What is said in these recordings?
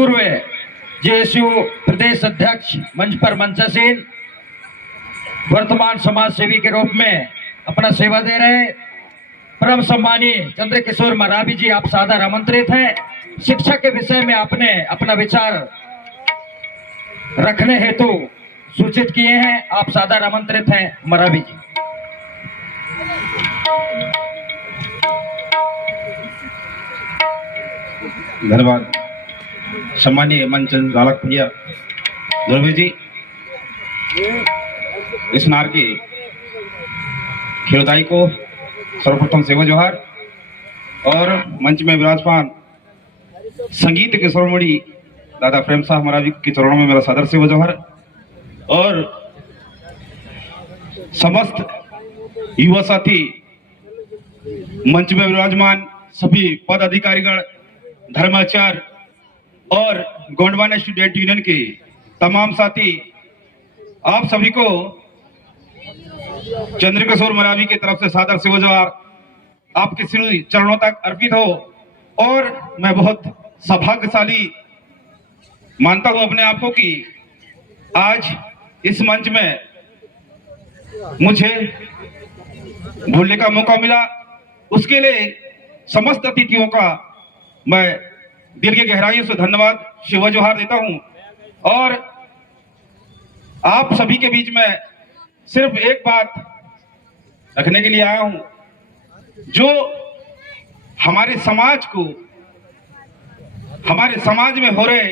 पूर्व जेएसयू प्रदेश अध्यक्ष मंच पर मंचासीन, वर्तमान समाज सेवी के रूप में अपना सेवा दे रहे परम सम्मानीय चंद्रकिशोर मरावी जी, आप सादर आमंत्रित हैं। शिक्षा के विषय में आपने अपना विचार रखने हेतु सूचित किए हैं, आप सादर आमंत्रित हैं मरावी जी। धन्यवाद सम्मानीय मंच चालक भैया दुर्वे जी, इस नार के खिलदाई को सर्वप्रथम सेवा जोहार और मंच में विराजमान संगीत के स्वरमणि दादा प्रेम साह मरावी के चरणों में मेरा सादर सेवा जोहार और समस्त युवा साथी, मंच में विराजमान सभी पद अधिकारीगण, धर्माचार्य और गोंडवाना स्टूडेंट यूनियन के तमाम साथी, आप सभी को चंद्रकिशोर मरावी की तरफ से सादर सेवा जोहार आपके श्री चरणों तक अर्पित हो। और मैं बहुत सौभाग्यशाली मानता हूं अपने आप को कि आज इस मंच में मुझे बोलने का मौका मिला। उसके लिए समस्त अतिथियों का मैं दिल की गहराइयों से धन्यवाद सेवा जोहार देता हूं। और आप सभी के बीच में सिर्फ एक बात रखने के लिए आया हूं, जो हमारे समाज को, हमारे समाज में हो रहे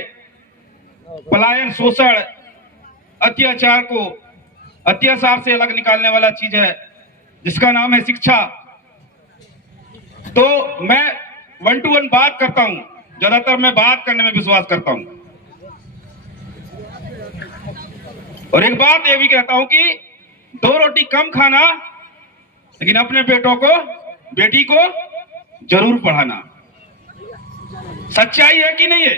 पलायन, शोषण, अत्याचार को अत्याचार से अलग निकालने वाला चीज है जिसका नाम है शिक्षा। तो मैं 1 to 1 बात करता हूं, ज्यादातर मैं बात करने में विश्वास करता हूं। और एक बात ये भी कहता हूं कि 2 रोटी कम खाना, लेकिन अपने बेटों को, बेटी को जरूर पढ़ाना। सच्चाई है कि नहीं है?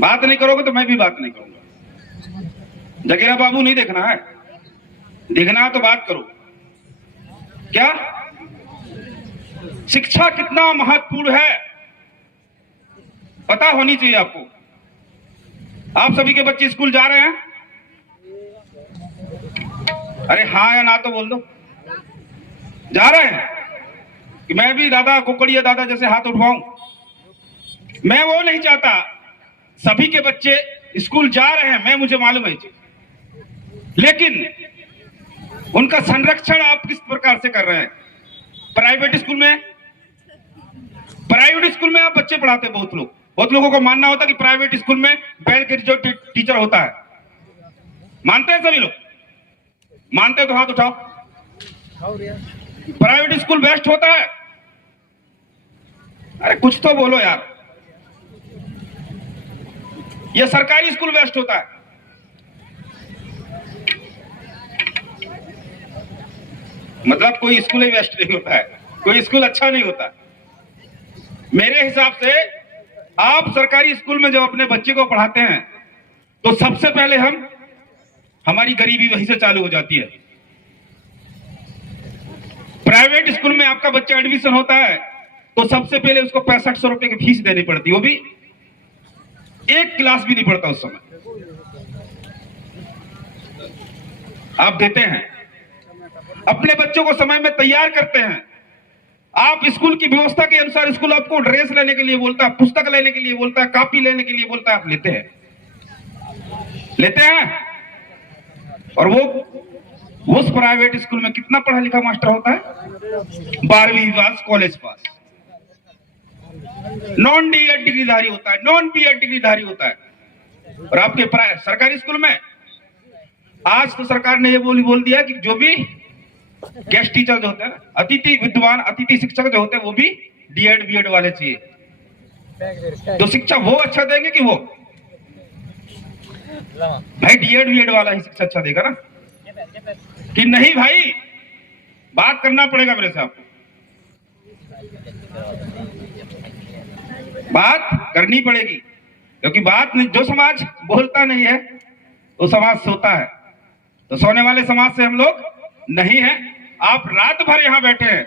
बात नहीं करोगे तो मैं भी बात नहीं करूंगा। जगेरा बाबू नहीं देखना है, देखना है तो बात करो। क्या शिक्षा कितना महत्वपूर्ण है पता होनी चाहिए आपको। आप सभी के बच्चे स्कूल जा रहे हैं? अरे हाँ या ना तो बोल दो। जा रहे हैं कि मैं भी दादा कोकड़िया दादा जैसे हाथ उठवाऊं? मैं वो नहीं चाहता। सभी के बच्चे स्कूल जा रहे हैं, मैं, मुझे मालूम है, लेकिन उनका संरक्षण आप किस प्रकार से कर रहे हैं? प्राइवेट स्कूल में आप बच्चे पढ़ाते हैं। बहुत लोगों को मानना होता है कि प्राइवेट स्कूल में बैल के जो टीचर होता है। मानते हैं सभी लोग? मानते हैं तो हाथ उठाओ। प्राइवेट स्कूल बेस्ट होता है? अरे कुछ तो बोलो यार। यह सरकारी स्कूल बेस्ट होता है? मतलब कोई स्कूल ही बेस्ट नहीं होता है, कोई स्कूल अच्छा नहीं होता। मेरे हिसाब से आप सरकारी स्कूल में जब अपने बच्चे को पढ़ाते हैं तो सबसे पहले हमारी गरीबी वहीं से चालू हो जाती है। प्राइवेट स्कूल में आपका बच्चा एडमिशन होता है तो सबसे पहले उसको 6500 रुपए की फीस देनी पड़ती है, वो भी एक क्लास भी नहीं पढ़ता उस समय। आप देते हैं, अपने बच्चों को समय में तैयार करते हैं। आप स्कूल की व्यवस्था के अनुसार, स्कूल आपको ड्रेस लेने के लिए बोलता है, पुस्तक लेने के लिए बोलता है, कॉपी लेने के लिए बोलता है, आप लेते हैं। और वो उस प्राइवेट स्कूल में कितना पढ़ा लिखा मास्टर होता है? 12वीं पास, कॉलेज पास, नॉन डीएड डिग्रीधारी होता है, नॉन बीएड डिग्रीधारी होता है। और आपके सरकारी स्कूल में आज तो सरकार ने ये बोल दिया कि जो भी गेस्ट टीचर जो होते हैं, अतिथि विद्वान, अतिथि शिक्षक जो होते हैं, वो भी डीएड बीएड वाले चाहिए। तो शिक्षा वो अच्छा देंगे कि वो? भाई डीएड बीएड वाला ही शिक्षा अच्छा देगा ना, कि नहीं? भाई बात करना पड़ेगा मेरे से, आपको बात करनी पड़ेगी, क्योंकि बात नहीं, जो समाज बोलता नहीं है वो समाज सोता है। तो सोने वाले समाज से हम लोग नहीं है। आप रात भर यहां बैठे हैं।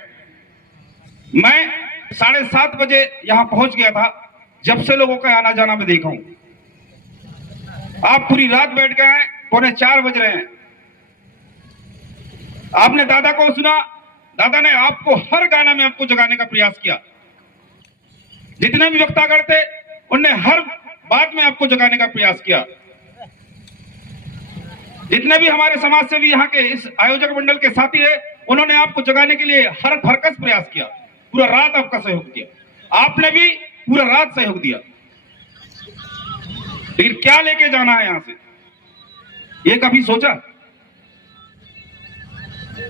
मैं 7:30 बजे यहां पहुंच गया था जब से लोगों का आना जाना मैं देखा हूं। आप पूरी रात बैठ गए हैं, 3:45 बज रहे हैं, आपने दादा को सुना, दादा ने आपको हर गाना में आपको जगाने का प्रयास किया। जितने भी वक्तागण थे उनने हर बात में आपको जगाने का प्रयास किया। जितने भी हमारे समाज सेवी यहाँ के इस आयोजक मंडल के साथी है, उन्होंने आपको जगाने के लिए हर भरकस प्रयास किया, पूरा रात आपका सहयोग किया, आपने भी पूरा रात सहयोग दिया। लेकिन क्या लेके जाना है यहां से, ये कभी सोचा?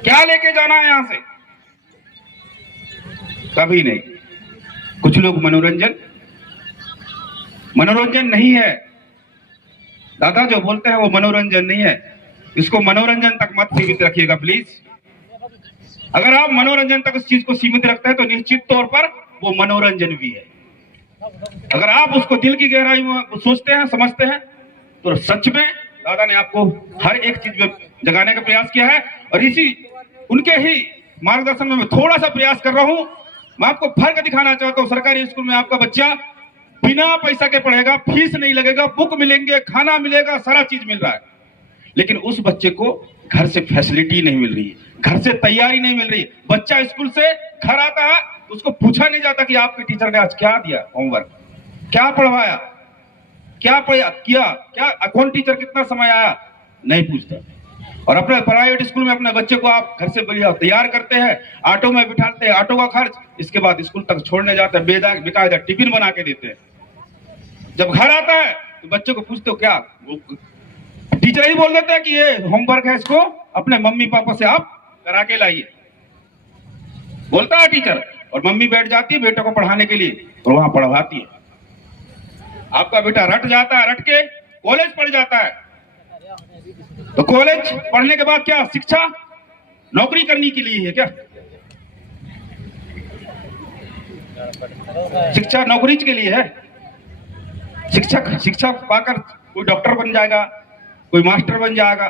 क्या लेके जाना है यहां से? कभी नहीं। कुछ लोग मनोरंजन नहीं है। दादा जो बोलते हैं वो मनोरंजन नहीं है, इसको मनोरंजन तक मत सीमित रखिएगा प्लीज। अगर आप मनोरंजन तक उस चीज को सीमित रखते हैं तो निश्चित तौर पर वो मनोरंजन भी है। अगर आप उसको दिल की गहराई में सोचते हैं, समझते हैं, तो सच में दादा ने आपको हर एक चीज में जगाने का प्रयास किया है। और इसी उनके ही मार्गदर्शन में मैं थोड़ा सा प्रयास कर रहा हूं। मैं आपको फर्क दिखाना चाहता हूं। सरकारी स्कूल में आपका बच्चा बिना पैसा के पढ़ेगा, फीस नहीं लगेगा, बुक मिलेंगे, खाना मिलेगा, सारा चीज मिल रहा है। लेकिन उस बच्चे को घर से फैसिलिटी नहीं मिल रही है, घर से तैयारी नहीं मिल रही है। बच्चा स्कूल से घर आता है, उसको पूछा नहीं जाता कि आपके टीचर ने आज क्या दिया, होमवर्क क्या पढ़वाया, क्या किया, क्या कौन टीचर कितना समय आया, नहीं पूछता। और अपने प्राइवेट स्कूल में अपने बच्चे को आप घर से बढ़िया तैयार करते हैं, ऑटो में बिठाते हैं, ऑटो का खर्च, इसके बाद स्कूल तक छोड़ने जाते हैं, बेकायदा टिफिन बना के देते हैं। जब घर आता है तो बच्चे को पूछते हो क्या, टीचर ही बोल देते हैं कि ये होमवर्क है, इसको अपने मम्मी पापा से आप करा के लाइए, बोलता है टीचर। और मम्मी बैठ जाती है बेटे को पढ़ाने के लिए और वहां पढ़वाती है। आपका बेटा रट जाता है, रट के कॉलेज पढ़ जाता है। तो कॉलेज पढ़ने के बाद क्या शिक्षा नौकरी करने के लिए है क्या? शिक्षा नौकरी के लिए है। शिक्षा पाकर कोई डॉक्टर बन जाएगा, कोई मास्टर बन जाएगा,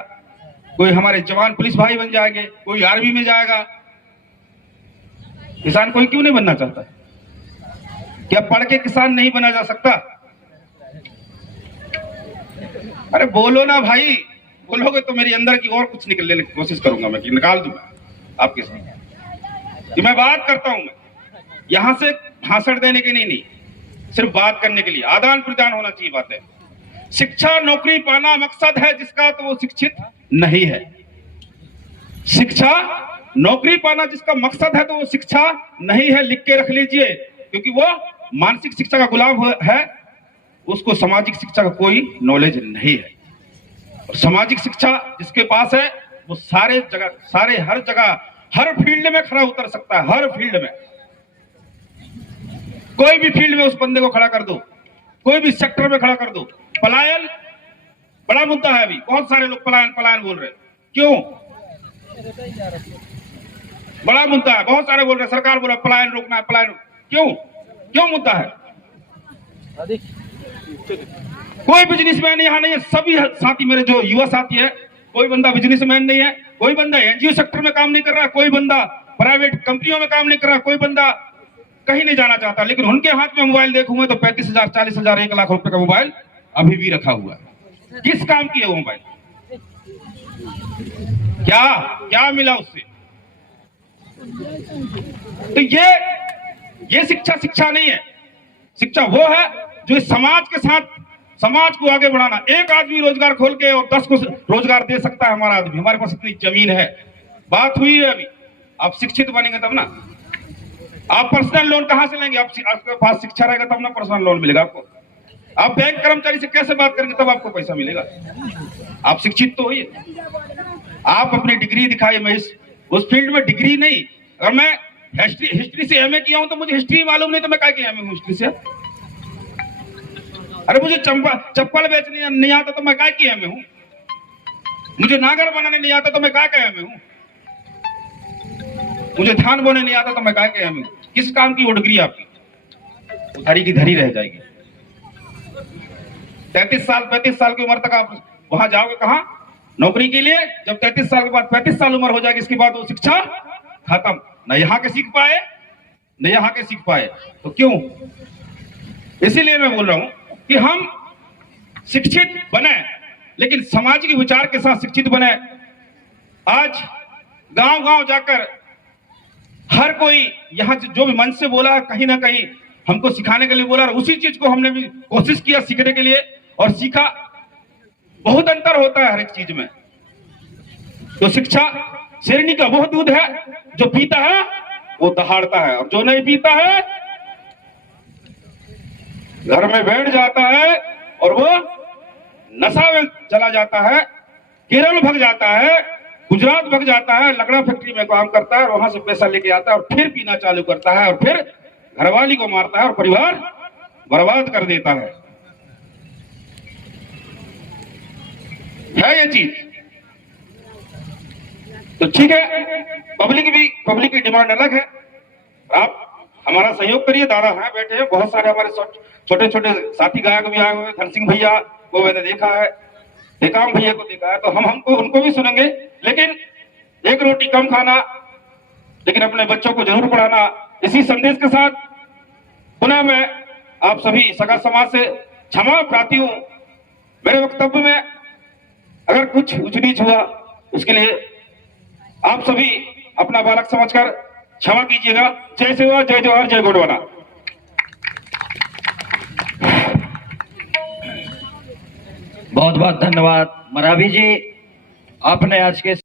कोई हमारे जवान पुलिस भाई बन जाएंगे, कोई आर्मी में जाएगा। किसान कोई क्यों नहीं बनना चाहता? क्या पढ़ के किसान नहीं बना जा सकता? अरे बोलो ना भाई, बोलोगे तो मेरी अंदर की और कुछ निकलने की कोशिश करूंगा मैं, कि निकाल दूंगा आपके साथ। कि मैं बात करता हूं, मैं यहां से भाषण देने के नहीं, सिर्फ बात करने के लिए आदान प्रदान होना चाहिए। बात है शिक्षा नौकरी पाना मकसद है जिसका, तो वो शिक्षित नहीं है। शिक्षा नौकरी पाना जिसका मकसद है तो वो शिक्षा नहीं है, लिख के रख लीजिए, क्योंकि वो मानसिक शिक्षा का गुलाम है, उसको सामाजिक शिक्षा का कोई नॉलेज नहीं है। और सामाजिक शिक्षा जिसके पास है वो सारे जगह, हर जगह, हर फील्ड में खड़ा उतर सकता है। हर फील्ड में, कोई भी फील्ड में उस बंदे को खड़ा कर दो, कोई भी सेक्टर में खड़ा कर दो। पलायन बड़ा मुद्दा है अभी, बहुत सारे लोग पलायन बोल रहे हैं। क्यों? बड़ा मुद्दा है, बहुत सारे बोल रहे हैं, सरकार बोल रहा है पलायन रोकना है, पलायन। क्यों मुद्दा है? कोई बिजनेसमैन यहाँ नहीं है। सभी साथी मेरे जो युवा साथी है, कोई बंदा बिजनेसमैन नहीं है, कोई बंदा एनजीओ सेक्टर में काम नहीं कर रहा, कोई बंदा प्राइवेट कंपनियों में काम नहीं कर रहा, कोई बंदा कहीं नहीं जाना चाहता। लेकिन उनके हाथ में मोबाइल देखूंगा तो 35,000, 40,000, 1 लाख रुपए का मोबाइल अभी भी रखा हुआ है। किस काम की है वो मोबाइल? क्या मिला उससे? तो ये शिक्षा नहीं है। शिक्षा वो है जो इस समाज के साथ समाज को आगे बढ़ाना। एक आदमी रोजगार खोल के और 10 को रोजगार दे सकता है हमारा आदमी। हमारे पास इतनी जमीन है, बात हुई है अभी। आप शिक्षित बनेंगे तब ना। आप पर्सनल लोन कहां से लेंगे? आपके पास शिक्षा रहेगा तब ना पर्सनल लोन मिलेगा आपको। आप बैंक कर्मचारी से कैसे बात करेंगे तब आपको पैसा मिलेगा। आप शिक्षित तो होइए, आप अपनी डिग्री दिखाइए। मैं उस फील्ड में डिग्री नहीं, अगर मैं हिस्ट्री से एमए किया हूं तो मुझे हिस्ट्री मालूम नहीं तो मैं क्या किया एमए हिस्ट्री से? अरे मुझे चप्पल बेचने नहीं आता तो मैं क्या किया एमए हूं? मुझे नागर बनाने नहीं आता तो मैं क्या एमए हूं? मुझे धान बोने नहीं आता तो मैं क्या एमए हूं? किस काम की वो डिग्री आपकी? धरी की धरी रह जाएगी। 35 साल की उम्र तक आप वहां जाओगे कहां? नौकरी के लिए। जब 33 साल के बाद 35 साल उम्र हो जाएगी, इसके बाद वो शिक्षा खत्म। न यहाँ के सीख पाए न यहाँ के सीख पाए। तो क्यों? इसीलिए मैं बोल रहा हूं कि हम शिक्षित बने, लेकिन समाज के विचार के साथ शिक्षित बने। आज गांव-गांव जाकर हर कोई यहाँ जो भी मन से बोला, कहीं ना कहीं हमको सिखाने के लिए बोला, और उसी चीज को हमने भी कोशिश किया सीखने के लिए और सीखा। बहुत अंतर होता है हर एक चीज में। तो शिक्षा शेरनी का वो दूध है, जो पीता है वो दहाड़ता है, और जो नहीं पीता है घर में बैठ जाता है और वो नशा में चला जाता है, केरल भाग जाता है, गुजरात भाग जाता है, लकड़ा फैक्ट्री में काम करता है और वहां से पैसा लेके आता है और फिर पीना चालू करता है और फिर घरवाली को मारता है और परिवार बर्बाद कर देता है ये चीज। तो ठीक है, पब्लिक की डिमांड अलग है। आप हमारा सहयोग करिए, दादा हैं बैठे हैं, बहुत सारे हमारे छोटे छोटे साथी गायक भी आए हुए हैं। धन सिंह भैया को मैंने देखा है, टेकाम भैया को देखा है, तो हम उनको भी सुनेंगे। लेकिन एक रोटी कम खाना, लेकिन अपने बच्चों को जरूर पढ़ाना, इसी संदेश के साथ पुनः मैं आप सभी सगा समाज से क्षमा प्रार्थी हूं। मेरे वक्तव्य में अगर कुछ ऊंच नीच हुआ उसके लिए आप सभी अपना बालक समझकर क्षमा कीजिएगा। जय सेवा, जय जवाहर, जय गोंडवाना। बहुत बहुत धन्यवाद मरावी जी, आपने आज के